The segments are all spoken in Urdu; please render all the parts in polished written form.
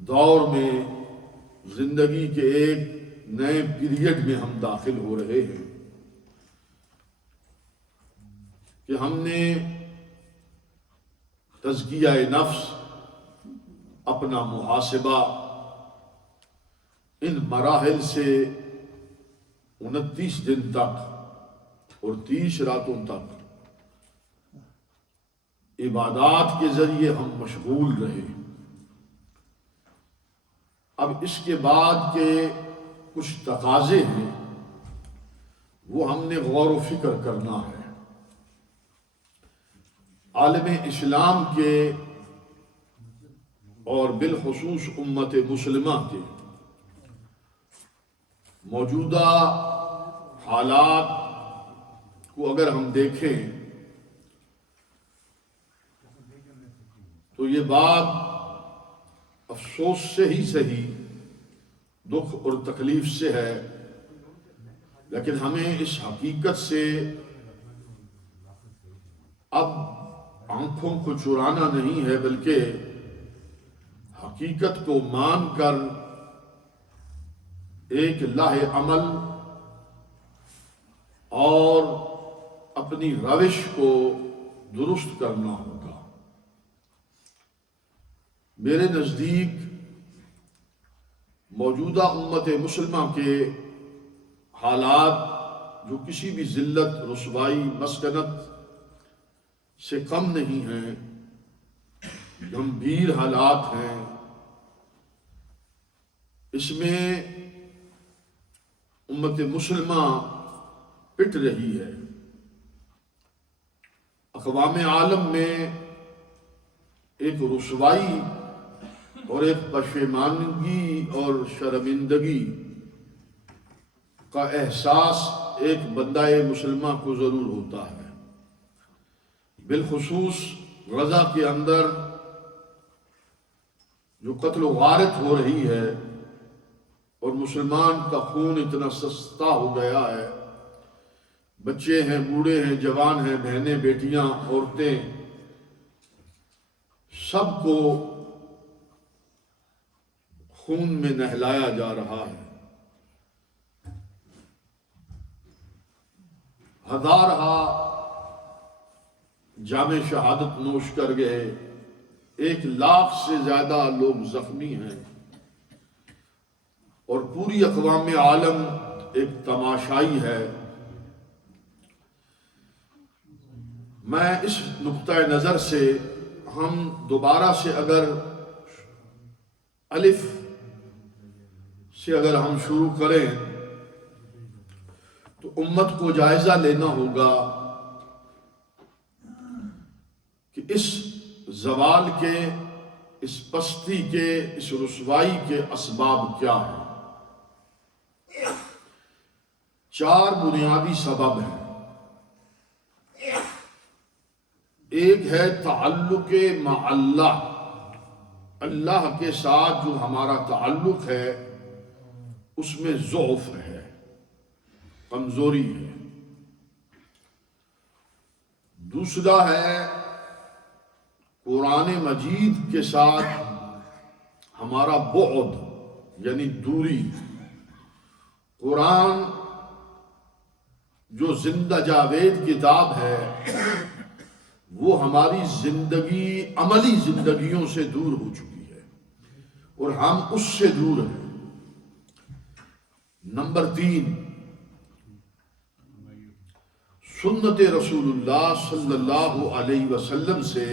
دور میں، زندگی کے ایک نئے پیریڈ میں ہم داخل ہو رہے ہیں کہ ہم نے تزکیہ نفس، اپنا محاسبہ ان مراحل سے 29 دن تک اور 30 راتوں تک عبادات کے ذریعے ہم مشغول رہے۔ اب اس کے بعد کے کچھ تقاضے ہیں، وہ ہم نے غور و فکر کرنا ہے۔ عالم اسلام کے اور بالخصوص امت مسلمہ کے موجودہ حالات کو اگر ہم دیکھیں تو یہ بات افسوس سے ہی صحیح، دکھ اور تکلیف سے ہے، لیکن ہمیں اس حقیقت سے اب آنکھوں کو چرانا نہیں ہے، بلکہ حقیقت کو مان کر ایک لاہ عمل اور اپنی روش کو درست کرنا ہوگا۔ میرے نزدیک موجودہ امت مسلمہ کے حالات جو کسی بھی ذلت، رسوائی، مسکنت سے کم نہیں ہیں، گمبھیر حالات ہیں۔ اس میں امت مسلمہ پٹ رہی ہے۔ اقوام عالم میں ایک رسوائی اور ایک پشیمانگی اور شرمندگی کا احساس ایک بندہ مسلمہ کو ضرور ہوتا ہے۔ بالخصوص غزہ کے اندر جو قتل و غارت ہو رہی ہے اور مسلمان کا خون اتنا سستا ہو گیا ہے، بچے ہیں، بوڑھے ہیں، جوان ہیں، بہنیں، بیٹیاں، عورتیں، سب کو خون میں نہلایا جا رہا ہے۔ ہزارہا جام شہادت نوش کر گئے، 1 لاکھ سے زیادہ لوگ زخمی ہیں، اور پوری اقوام عالم ایک تماشائی ہے۔ میں اس نقطۂ نظر سے ہم دوبارہ سے اگر الف سے اگر ہم شروع کریں تو امت کو جائزہ لینا ہوگا کہ اس زوال کے، اس پستی کے، اس رسوائی کے اسباب کیا ہیں۔ 4 بنیادی سبب ہیں۔ ایک ہے تعلق مع اللہ، اللہ کے ساتھ جو ہمارا تعلق ہے اس میں ضعف ہے، کمزوری ہے۔ دوسرا ہے قرآن مجید کے ساتھ ہمارا بعد، یعنی دوری۔ قرآن جو زندہ جاوید کتاب ہے وہ ہماری زندگی، عملی زندگیوں سے دور ہو چکی ہے اور ہم اس سے دور ہیں۔ نمبر 3، سنت رسول اللہ صلی اللہ علیہ وسلم سے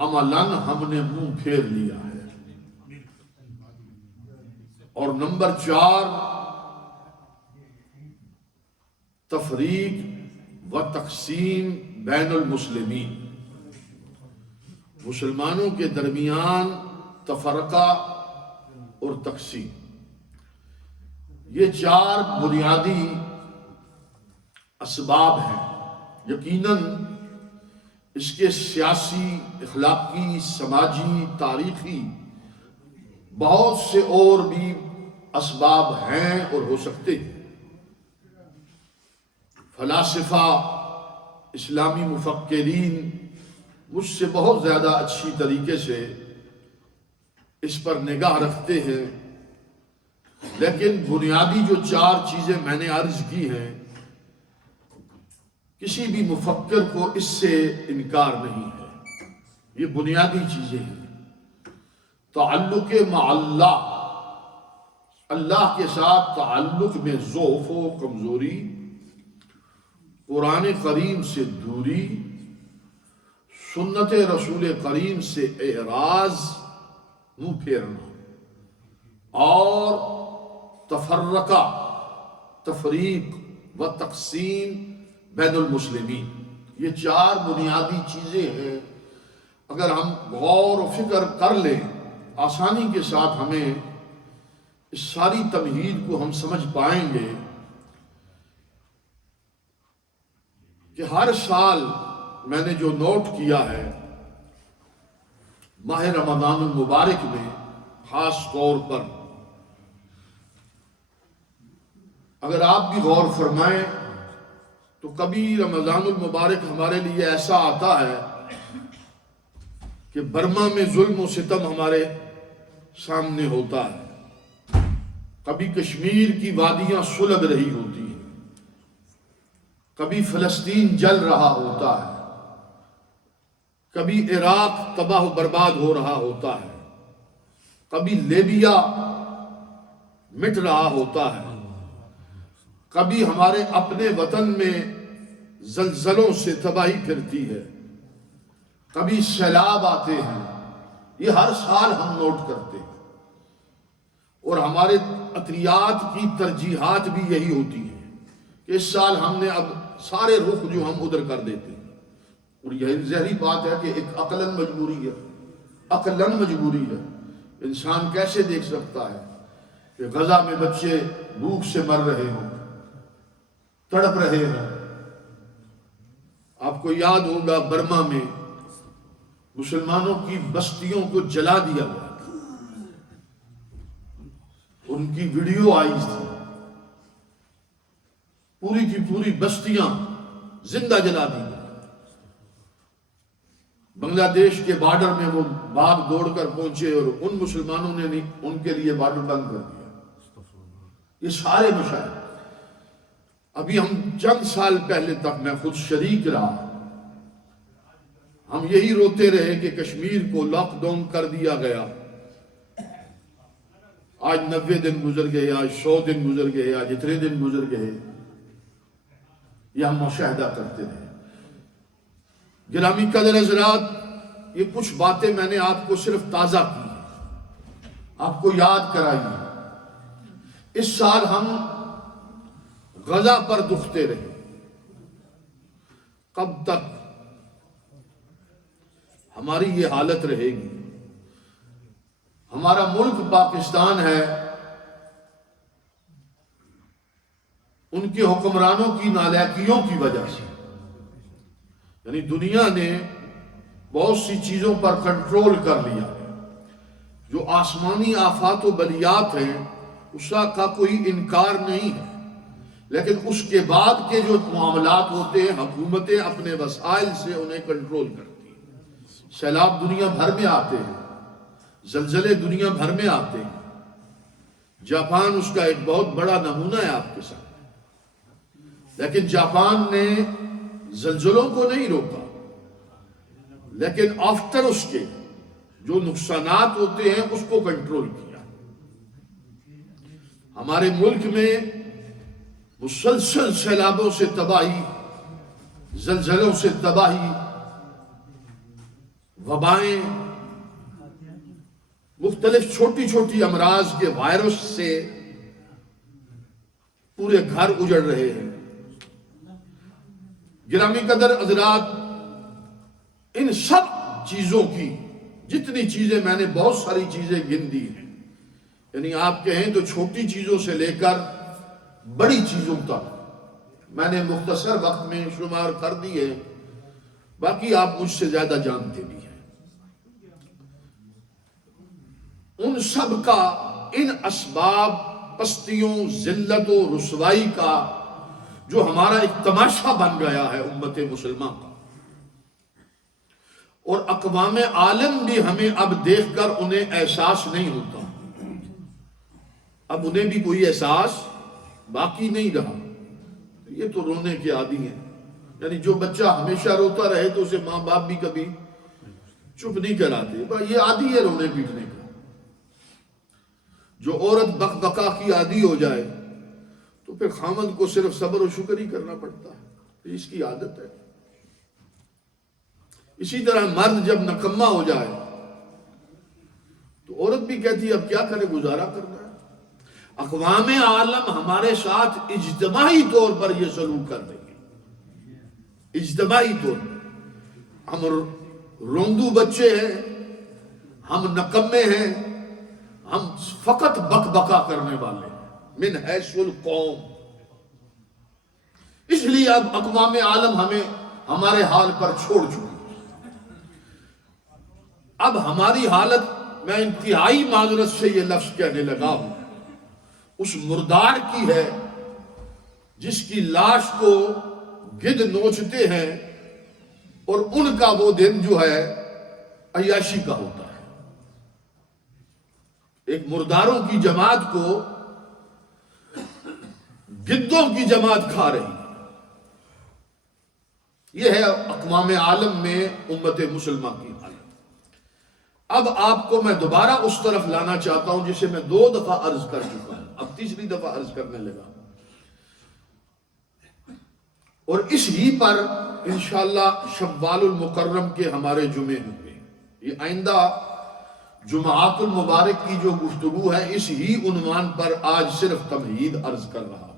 عملاً ہم نے منہ پھیر لیا ہے۔ اور نمبر 4، تفریق و تقسیم بین المسلمین، مسلمانوں کے درمیان تفرقہ اور تقسیم۔ یہ 4 بنیادی اسباب ہیں۔ یقیناً اس کے سیاسی، اخلاقی، سماجی، تاریخی بہت سے اور بھی اسباب ہیں اور ہو سکتے ہیں۔ فلاسفہ، اسلامی مفکرین مجھ سے بہت زیادہ اچھی طریقے سے اس پر نگاہ رکھتے ہیں، لیکن بنیادی جو 4 چیزیں میں نے عرض کی ہیں، کسی بھی مفکر کو اس سے انکار نہیں ہے۔ یہ بنیادی چیزیں ہیں۔ تعلق مع اللہ، اللہ کے ساتھ تعلق میں ضعف و کمزوری، قرآن کریم سے دوری، سنت رسول کریم سے اعراض، منہ پھیرنا، اور تفرقہ، تفریق و تقسیم بین المسلمین، یہ 4 بنیادی چیزیں ہیں۔ اگر ہم غور و فکر کر لیں آسانی کے ساتھ ہمیں اس ساری تمہید کو ہم سمجھ پائیں گے کہ ہر سال میں نے جو نوٹ کیا ہے ماہ رمضان المبارک میں خاص طور پر، اگر آپ بھی غور فرمائیں تو کبھی رمضان المبارک ہمارے لیے ایسا آتا ہے کہ برما میں ظلم و ستم ہمارے سامنے ہوتا ہے، کبھی کشمیر کی وادیاں سلگ رہی ہوتی ہیں، کبھی فلسطین جل رہا ہوتا ہے، کبھی عراق تباہ و برباد ہو رہا ہوتا ہے، کبھی لیبیا مٹ رہا ہوتا ہے، کبھی ہمارے اپنے وطن میں زلزلوں سے تباہی پھرتی ہے، کبھی سیلاب آتے ہیں۔ یہ ہر سال ہم نوٹ کرتے ہیں، اور ہمارے عطریات کی ترجیحات بھی یہی ہوتی ہیں کہ اس سال ہم نے اب سارے رخ جو ہم ادھر کر دیتے ہیں، اور یہ ظاہری بات ہے کہ ایک عقلاً مجبوری ہے، عقلاً مجبوری ہے۔ انسان کیسے دیکھ سکتا ہے کہ غزہ میں بچے بھوک سے مر رہے ہوں، تڑپ رہے ہیں؟ آپ کو یاد ہوگا برما میں مسلمانوں کی بستیوں کو جلا دیا گیا تھا، ان کی ویڈیو آئی تھی، پوری کی پوری بستیاں زندہ جلا دی گئی۔ بنگلہ دیش کے بارڈر میں وہ بھاگ دوڑ کر پہنچے اور ان مسلمانوں نے نہیں، ان کے لیے بارڈر بند کر دیا۔ یہ سارے مشاہد، ابھی ہم چند سال پہلے تک میں خود شریک رہا، ہم یہی روتے رہے کہ کشمیر کو لاک ڈاؤن کر دیا گیا، آج 90 دن گزر گئے، آج 100 دن گزر گئے، آج اتنے دن گزر گئے، یہ ہم مشاہدہ کرتے رہے۔ گرامی قدر حضرات، یہ کچھ باتیں میں نے آپ کو صرف تازہ کی ہیں، آپ کو یاد کرائی ہیں۔ اس سال ہم غزہ پر دکھتے رہے، کب تک ہماری یہ حالت رہے گی؟ ہمارا ملک پاکستان ہے، ان کے حکمرانوں کی نالائکیوں کی وجہ سے، یعنی دنیا نے بہت سی چیزوں پر کنٹرول کر لیا ہے۔ جو آسمانی آفات و بلیات ہیں اس کا کوئی انکار نہیں ہے، لیکن اس کے بعد کے جو معاملات ہوتے ہیں حکومتیں اپنے وسائل سے انہیں کنٹرول کرتی ہیں۔ سیلاب دنیا بھر میں آتے ہیں، زلزلے دنیا بھر میں آتے ہیں۔ جاپان اس کا ایک بہت بڑا نمونہ ہے آپ کے ساتھ، لیکن جاپان نے زلزلوں کو نہیں روکا، لیکن آفٹر اس کے جو نقصانات ہوتے ہیں اس کو کنٹرول کیا۔ ہمارے ملک میں مسلسل سیلابوں سے تباہی، زلزلوں سے تباہی، وبائیں، مختلف چھوٹی چھوٹی امراض کے وائرس سے پورے گھر اجڑ رہے ہیں۔ گرامی قدر حضرات، ان سب چیزوں کی جتنی چیزیں میں نے بہت ساری چیزیں گن دی ہیں، یعنی آپ کہیں تو چھوٹی چیزوں سے لے کر بڑی چیزوں تک میں نے مختصر وقت میں شمار کر دیے، باقی آپ مجھ سے زیادہ جانتے بھی ہیں۔ ان سب کا، ان اسباب، پستیوں، ذلت و رسوائی کا جو ہمارا ایک تماشا بن گیا ہے امت مسلمہ کا، اور اقوام عالم بھی ہمیں اب دیکھ کر انہیں احساس نہیں ہوتا، اب انہیں بھی کوئی احساس باقی نہیں رہا. یہ تو رونے کے عادی ہیں. یعنی جو بچہ ہمیشہ روتا رہے تو اسے ماں باپ بھی کبھی چپ نہیں کراتے. یہ عادی ہے رونے پیٹنے کا. جو عورت بک بکا کی عادی ہو جائے تو پھر خامد کو صرف صبر و شکر ہی کرنا پڑتا ہے، یہ اس کی عادت ہے. اسی طرح مرد جب نکما ہو جائے تو عورت بھی کہتی ہے اب کیا کرے، گزارا کرنا ہے. اقوام عالم ہمارے ساتھ اجتماعی طور پر یہ سلوک کر رہی ہے، اجتماعی طور پر. ہم روندو بچے ہیں، ہم نکمے ہیں، ہم فقط بک بکا کرنے والے ہیں من حیث القوم. اس لیے اب اقوام عالم ہمیں ہمارے حال پر چھوڑ چکی. اب ہماری حالت، میں انتہائی معذرت سے یہ لفظ کہنے لگا ہوں، اس مردار کی ہے جس کی لاش کو گدھ نوچتے ہیں اور ان کا وہ دن جو ہے عیاشی کا ہوتا ہے. ایک مرداروں کی جماعت کو گدھوں کی جماعت کھا رہی ہے. یہ ہے اقوام عالم میں امت مسلمہ کی حالت. اب آپ کو میں دوبارہ اس طرف لانا چاہتا ہوں جسے میں 2 دفعہ عرض کر چکا ہوں، اب تیسری دفعہ عرض کرنے لگا. اور اس ہی پر انشاءاللہ شوال المکرم کے ہمارے جمعے ہوں گے. یہ آئندہ جمعات المبارک کی جو گفتگو ہے اس ہی عنوان پر آج صرف تمہید عرض کر رہا ہوں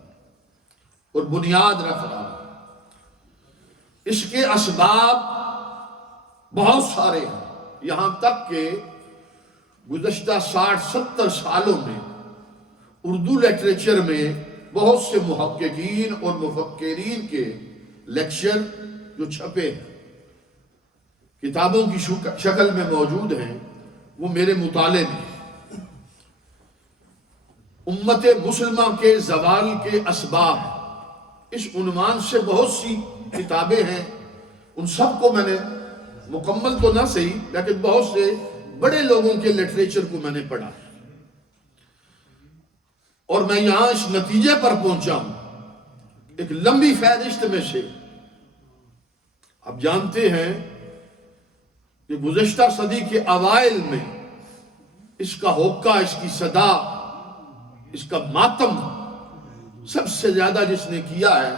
اور بنیاد رکھ رہا ہوں. اس کے اسباب بہت سارے ہیں، یہاں تک کہ گزشتہ 60-70 سالوں میں اردو لٹریچر میں بہت سے محققین اور مفکرین کے لیکچر جو چھپے ہیں، کتابوں کی شکل میں موجود ہیں، وہ میرے مطالعے میں امت مسلمہ کے زوال کے اسباب اس عنوان سے بہت سی کتابیں ہیں. ان سب کو میں نے مکمل تو نہ صحیح لیکن بہت سے بڑے لوگوں کے لٹریچر کو میں نے پڑھا اور میں یہاں اس نتیجے پر پہنچا ہوں ایک لمبی فہرست میں سے. آپ جانتے ہیں کہ گزشتہ صدی کے اوائل میں اس کا ہوکہ، اس کی صدا، اس کا ماتم سب سے زیادہ جس نے کیا ہے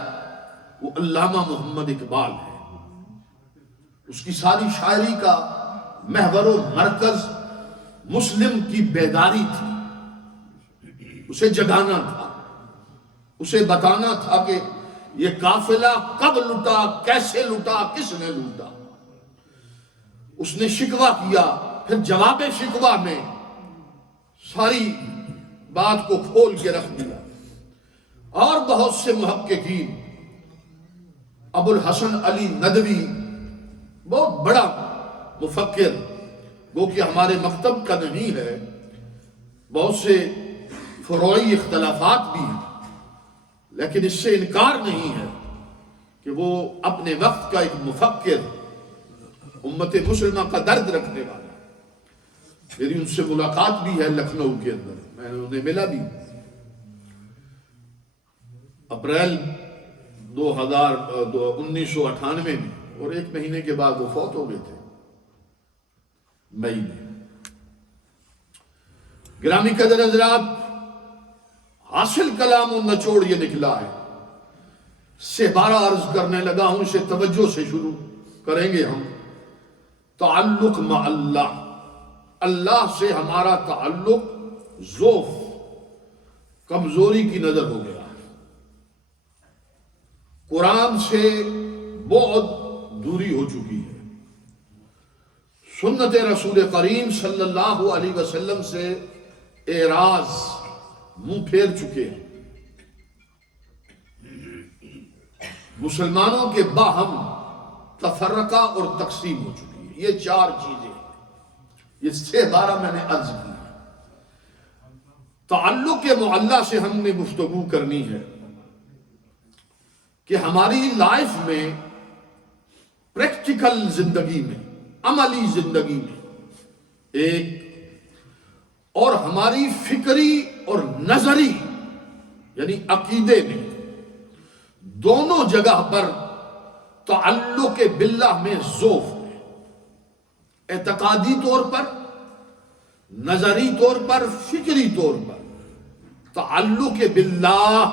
وہ علامہ محمد اقبال ہے. اس کی ساری شاعری کا محور و مرکز مسلم کی بیداری تھی. اسے جگانا تھا، اسے بتانا تھا کہ یہ قافلہ کب لٹا، کیسے لٹا، کس نے لوٹا. اس نے شکوہ کیا، پھر جواب شکوہ میں ساری بات کو کھول کے رکھ دیا. اور بہت سے محققین، ابو الحسن علی ندوی بہت بڑا مفکر، وہ کہ ہمارے مکتب کا نہیں ہے، بہت سے فروعی اختلافات بھی ہیں، لیکن اس سے انکار نہیں ہے کہ وہ اپنے وقت کا ایک مفکر، امت مسلمہ کا درد رکھنے والا. میری ان سے ملاقات بھی ہے لکھنؤ کے اندر، میں نے انہیں ملا بھی. اپریل 1998 میں، اور 1 مہینے کے بعد وہ فوت ہو گئے تھے مئی میں. گرامی قدر حضرات، حاصل کلام و نچوڑ یہ نکلا ہے. سے 12 عرض کرنے لگا ہوں، اسے توجہ سے شروع کریں گے ہم. تعلق مع اللہ، اللہ سے ہمارا تعلق ضعف، کمزوری کی نظر ہو گیا. قرآن سے بہت دوری ہو چکی ہے. سنت رسول کریم صلی اللہ علیہ وسلم سے اعراض، منہ پھیر چکے ہیں. مسلمانوں کے باہم تفرقہ اور تقسیم ہو چکی ہے. یہ 4 چیزیں، یہ 12 میں نے عرض کی. تعلق معلّہ سے ہم نے گفتگو کرنی ہے کہ ہماری لائف میں، پریکٹیکل زندگی میں، عملی زندگی میں ایک، اور ہماری فکری اور نظری یعنی عقیدے میں، دونوں جگہ پر تعلق باللہ میں ضعف ہے، اعتقادی طور پر، نظری طور پر، فکری طور پر تعلق باللہ،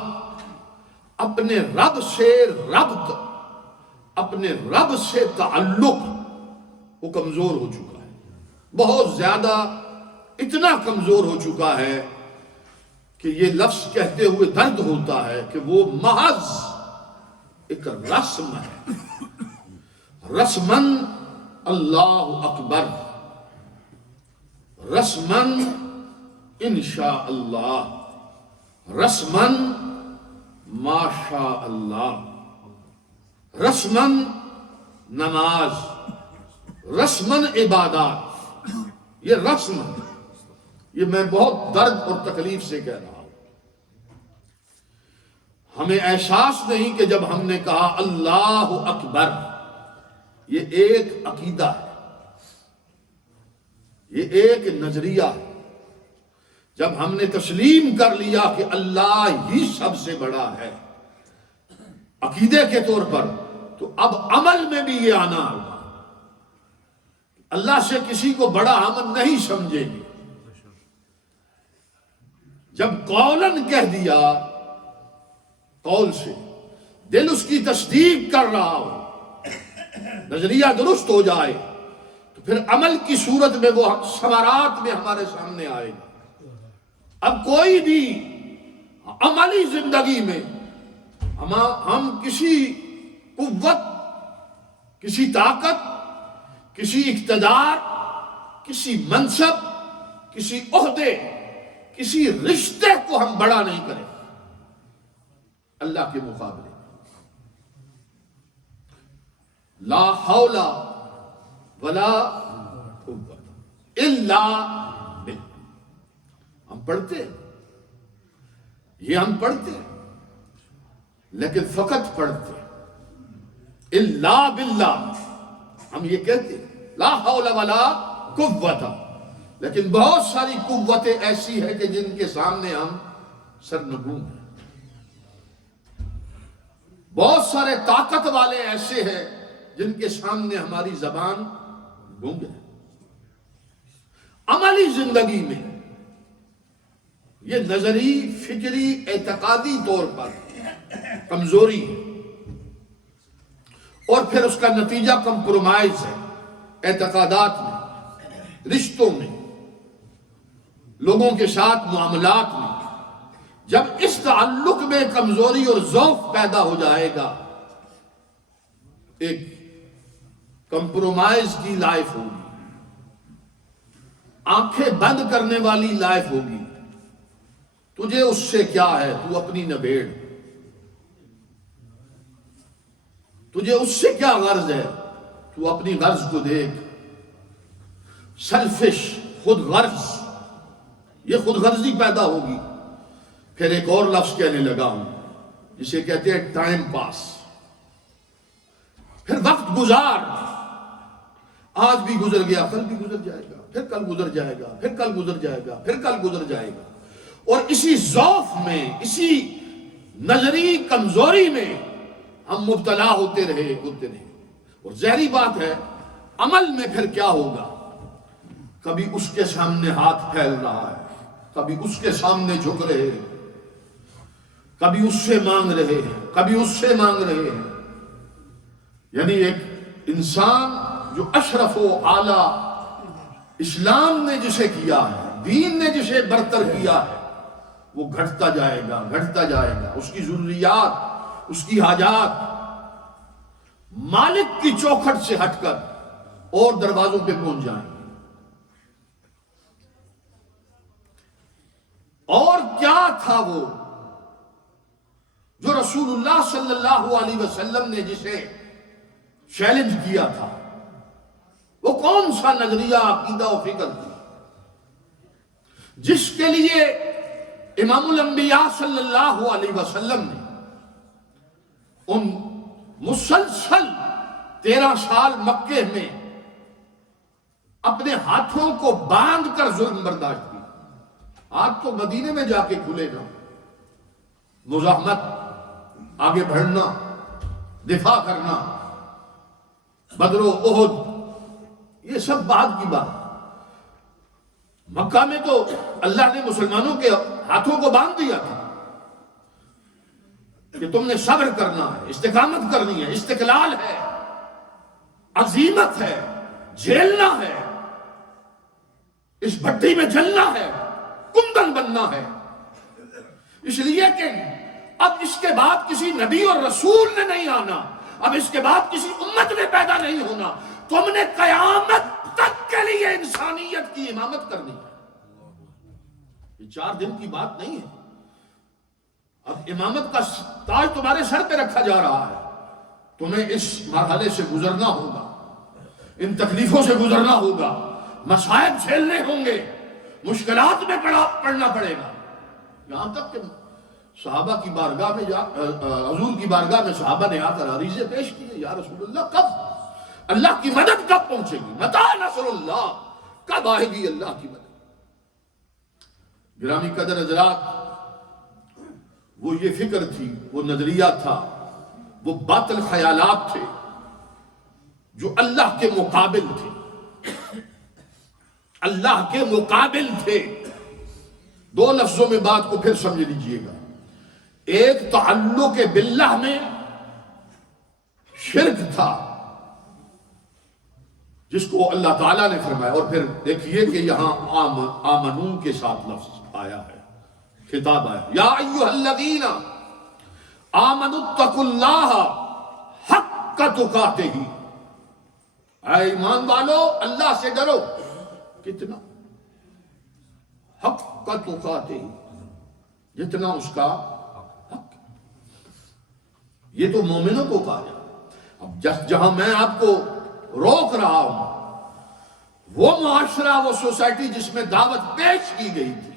اپنے رب سے ربط، اپنے رب سے تعلق وہ کمزور ہو چکا ہے، بہت زیادہ، اتنا کمزور ہو چکا ہے کہ یہ لفظ کہتے ہوئے درد ہوتا ہے کہ وہ محض ایک رسم ہے، رسمن اللہ اکبر، رسمن انشاء اللہ، رسمن ماشاء اللہ، رسمن نماز، رسمن عبادات، یہ رسم ہے، یہ میں بہت درد اور تکلیف سے کہہ رہا ہوں۔ ہمیں احساس نہیں کہ جب ہم نے کہا اللہ اکبر، یہ ایک عقیدہ ہے، یہ ایک نظریہ ہے، جب ہم نے تسلیم کر لیا کہ اللہ ہی سب سے بڑا ہے عقیدے کے طور پر، تو اب عمل میں بھی یہ آنا ہوگا، اللہ سے کسی کو بڑا ہم نہیں سمجھیں گے۔ جب قولاً کہہ دیا، قول سے دل اس کی تصدیق کر رہا ہو، نظریہ درست ہو جائے، تو پھر عمل کی صورت میں وہ ثمرات میں ہمارے سامنے آئے گا۔ اب کوئی بھی عملی زندگی میں ہم کسی قوت، کسی طاقت، کسی اقتدار، کسی منصب، کسی عہدے، کسی رشتے کو ہم بڑا نہیں کریں اللہ کے مقابلے میں۔ لا حول ولا قوت الا باللہ، ہم پڑھتے ہیں، یہ ہم پڑھتے ہیں، لیکن فقط پڑھتے ہیں، الا باللہ ہم یہ کہتے ہیں، لا حول ولا قوت، لیکن بہت ساری قوتیں ایسی ہیں کہ جن کے سامنے ہم سرنگوں ہیں، بہت سارے طاقت والے ایسے ہیں جن کے سامنے ہماری زبان گونگ ہے۔ عملی زندگی میں یہ نظری، فکری، اعتقادی طور پر کمزوری ہے، اور پھر اس کا نتیجہ کمپرومائز ہے، اعتقادات میں، رشتوں میں، لوگوں کے ساتھ معاملات میں۔ جب اس تعلق میں کمزوری اور ضعف پیدا ہو جائے گا، ایک کمپرومائز کی لائف ہوگی، آنکھیں بند کرنے والی لائف ہوگی۔ تجھے اس سے کیا ہے، تو اپنی نبیڑ، تجھے اس سے کیا غرض ہے، تو اپنی غرض کو دیکھ۔ سیلفش، خود غرض، یہ خود غرضی پیدا ہوگی۔ پھر ایک اور لفظ کہنے لگا ہوں جسے کہتے ہیں ٹائم پاس، پھر وقت گزار، آج بھی گزر گیا، کل بھی گزر جائے گا، پھر کل گزر جائے گا، پھر کل گزر جائے گا، پھر کل گزر جائے گا، اور اسی ضعف میں، اسی نظری کمزوری میں ہم مبتلا ہوتے رہے۔ اور ظاہری بات ہے عمل میں پھر کیا ہوگا، کبھی اس کے سامنے ہاتھ پھیل رہا ہے، کبھی اس کے سامنے جھک رہے ہیں، کبھی اس سے مانگ رہے ہیں، کبھی اس سے مانگ رہے ہیں۔ یعنی ایک انسان جو اشرف و اعلیٰ اسلام نے جسے کیا ہے، دین نے جسے برتر کیا ہے، وہ گھٹتا جائے گا، گھٹتا جائے گا۔ اس کی ضروریات، اس کی حاجات مالک کی چوکھٹ سے ہٹ کر اور دروازوں پہ پہنچ جائیں گے۔ اور کیا تھا وہ جو رسول اللہ صلی اللہ علیہ وسلم نے جسے چیلنج کیا تھا، وہ کون سا نظریہ، عقیدہ و فکر تھی جس کے لیے امام الانبیاء صلی اللہ علیہ وسلم نے ان مسلسل 13 سال مکے میں اپنے ہاتھوں کو باندھ کر ظلم برداشت کیا. ہاتھ تو مدینے میں جا کے کھلے نا. مزاحمت، آگے بڑھنا، دفاع کرنا، بدر و احد، یہ سب بعد کی بات. مکہ میں تو اللہ نے مسلمانوں کے ہاتھوں کو باندھ دیا تھا کہ تم نے صبر کرنا ہے، استقامت کرنی ہے، استقلال ہے، عزیمت ہے، جھیلنا ہے، اس بھٹی میں جلنا ہے، کندن بننا ہے. اس لیے کہ اب اس کے بعد کسی نبی اور رسول نے نہیں آنا، اب اس کے بعد کسی امت میں پیدا نہیں ہونا. تم نے قیامت تک کے لیے انسانیت کی امامت کرنی ہے. یہ 4 دن کی بات نہیں ہے. اب امامت کا تاج تمہارے سر پہ رکھا جا رہا ہے. تمہیں اس مرحلے سے گزرنا ہوگا، ان تکلیفوں سے گزرنا ہوگا، مصائب جھیلنے ہوں گے، مشکلات میں پڑنا پڑے گا. یہاں تک کہ صحابہ کی بارگاہ میں حضور کی بارگاہ میں صحابہ نے آ کر عریضے پیش کیے، یا رسول اللہ کب اللہ کی مدد کب پہنچے گی؟ متی نصر اللہ، کب آئے گی اللہ کی مدد؟ گرامی قدر حضرات، وہ یہ فکر تھی، وہ نظریہ تھا، وہ باطل خیالات تھے جو اللہ کے مقابل تھے. اللہ کے مقابل تھے. 2 لفظوں میں بات کو پھر سمجھ لیجئے گا. ایک تعلق باللہ میں شرک تھا جس کو اللہ تعالیٰ نے فرمایا. اور پھر دیکھیے کہ یہاں آمنون کے ساتھ لفظ آیا ہے، خطاب آیا، یا ایھا الذین آمنوا اتقوا اللہ حق تقاتہ. اے ایمان والو اللہ سے ڈرو. کتنا؟ حق تقاتہ، جتنا اس کا حق. یہ تو مومنوں کو کہا جائے. اب جہاں میں آپ کو روک رہا ہوں، وہ معاشرہ، وہ سوسائٹی جس میں دعوت پیش کی گئی تھی،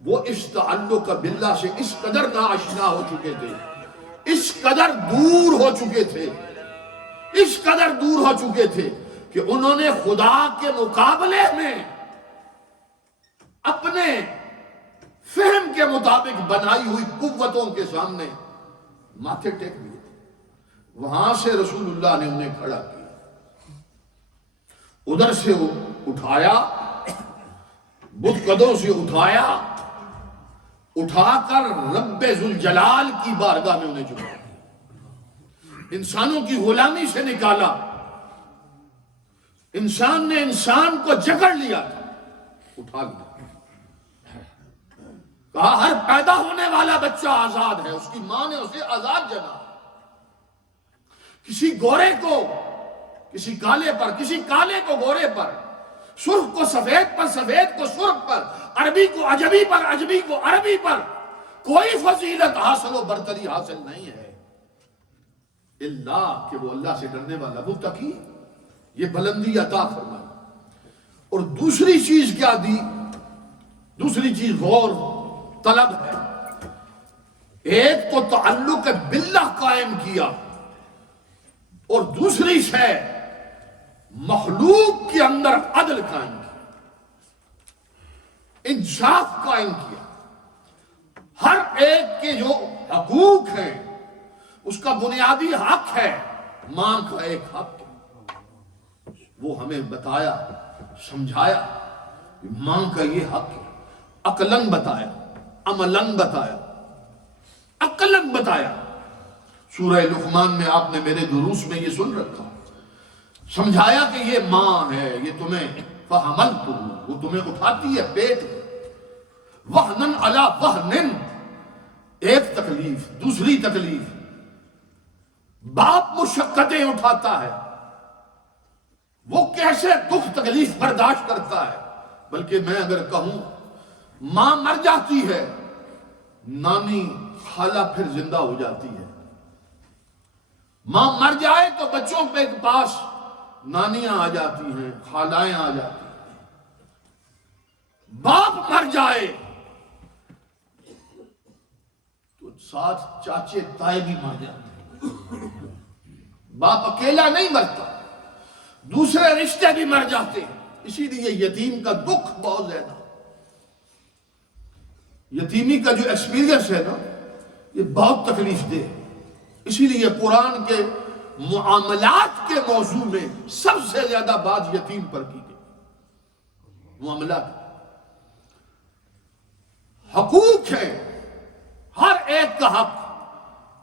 وہ اس تعلق باللہ سے اس قدر ناآشنا ہو چکے تھے، اس قدر دور ہو چکے تھے، اس قدر دور ہو چکے تھے کہ انہوں نے خدا کے مقابلے میں اپنے فہم کے مطابق بنائی ہوئی قوتوں کے سامنے ماتھے ٹیک دیے. وہاں سے رسول اللہ نے انہیں کھڑا کیا، ادھر سے اٹھایا، بت قدوں سے اٹھایا، اٹھا کر رب ذوالجلال کی بارگاہ میں انہیں جھکا دیا. انسانوں کی غلامی سے نکالا. انسان نے انسان کو جکڑ لیا تھا، اٹھا لیا. کہا ہر پیدا ہونے والا بچہ آزاد ہے، اس کی ماں نے اسے آزاد جنا. کسی گورے کو کسی کالے پر، کسی کالے کو گورے پر، سرخ کو سفید پر، سفید کو سرخ پر، عربی کو عجمی پر، عجمی کو عربی پر کوئی فضیلت حاصل و برتری حاصل نہیں ہے اللہ کہ وہ اللہ سے ڈرنے والا متقی. یہ بلندی عطا فرمائی. اور دوسری چیز کیا دی؟ دوسری چیز غور طلب ہے. ایک تو تعلق باللہ قائم کیا، اور دوسری شے مخلوق کے اندر عدل قائم کیا، انصاف قائم کیا. ہر ایک کے جو حقوق ہیں، اس کا بنیادی حق ہے، ماں کا ایک حق ہے. وہ ہمیں بتایا، سمجھایا کہ ماں کا یہ حق ہے. عقلاً بتایا، عملاً بتایا، عقلاً بتایا. سورہ لقمان میں آپ نے میرے دروس میں یہ سن رکھا، سمجھایا کہ یہ ماں ہے، یہ تمہیں فحملتہ، وہ تمہیں اٹھاتی ہے پیٹ میں. وہنن علی وہنن، ایک تکلیف دوسری تکلیف. باپ مشقتیں اٹھاتا ہے، وہ کیسے دکھ تکلیف برداشت کرتا ہے. بلکہ میں اگر کہوں ماں مر جاتی ہے، نانی خالہ پھر زندہ ہو جاتی ہے. ماں مر جائے تو بچوں کے پاس نانیاں آ جاتی ہیں، خالائیں آ جاتی ہیں. باپ مر جائے تو ساتھ چاچے تائے بھی مر جاتے ہیں. باپ اکیلا نہیں مرتا، دوسرے رشتے بھی مر جاتے ہیں. اسی لیے یتیم کا دکھ بہت زیادہ. یتیمی کا جو ایکسپیرینس ہے نا یہ بہت تکلیف دہ ہے. اسی لیے قرآن کے معاملات کے موضوع میں سب سے زیادہ بات یتیم پر کی گئی. معاملات حقوق ہے، ہر ایک کا حق.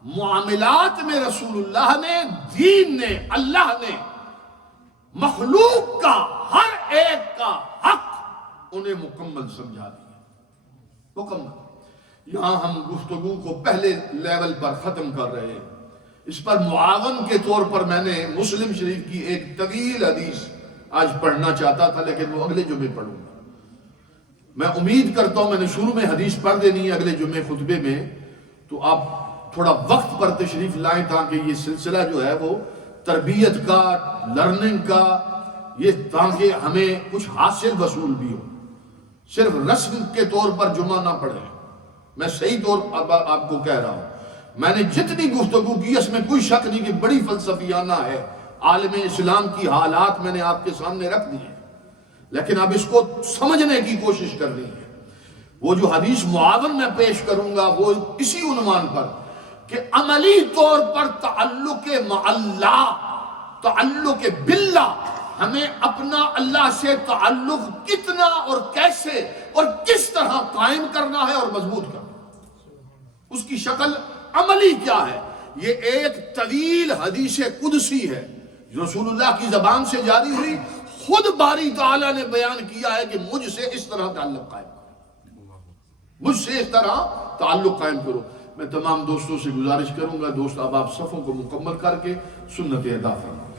معاملات میں رسول اللہ نے، دین نے، اللہ نے مخلوق کا ہر ایک کا حق انہیں مکمل سمجھا دیا. مکمل. یہاں ہم گفتگو کو پہلے لیول پر ختم کر رہے ہیں. اس پر معاون کے طور پر میں نے مسلم شریف کی ایک طویل حدیث آج پڑھنا چاہتا تھا، لیکن وہ اگلے جمعے پڑھوں گا. میں امید کرتا ہوں، میں نے شروع میں حدیث پڑھ دینی ہے اگلے جمعے خطبے میں، تو آپ تھوڑا وقت پر تشریف لائیں تاکہ یہ سلسلہ جو ہے وہ تربیت کا، لرننگ کا، یہ تاکہ ہمیں کچھ حاصل وصول بھی ہو. صرف رسم کے طور پر جمعہ نہ پڑھیں. میں صحیح طور پر آپ کو کہہ رہا ہوں. میں نے جتنی گفتگو کی اس میں کوئی شک نہیں کہ بڑی فلسفیانہ ہے. عالم اسلام کی حالات میں نے آپ کے سامنے رکھ دی ہیں، لیکن اب اس کو سمجھنے کی کوشش کر رہی ہے. وہ جو حدیث معاون میں پیش کروں گا وہ اسی عنوان پر کہ عملی طور پر تعلق مع اللہ، تعلق باللہ، ہمیں اپنا اللہ سے تعلق کتنا اور کیسے اور کس طرح قائم کرنا ہے اور مضبوط کرنا. اس کی شکل عملی کیا ہے؟ یہ ایک طویل حدیث قدسی ہے جو رسول اللہ کی زبان سے جاری ہوئی. خود باری تعالیٰ نے بیان کیا ہے کہ مجھ سے اس طرح تعلق قائم کرو، مجھ سے اس طرح تعلق قائم کرو. میں تمام دوستوں سے گزارش کروں گا، دوست اب آپ صفوں کو مکمل کر کے سنت ادا فرمائیں.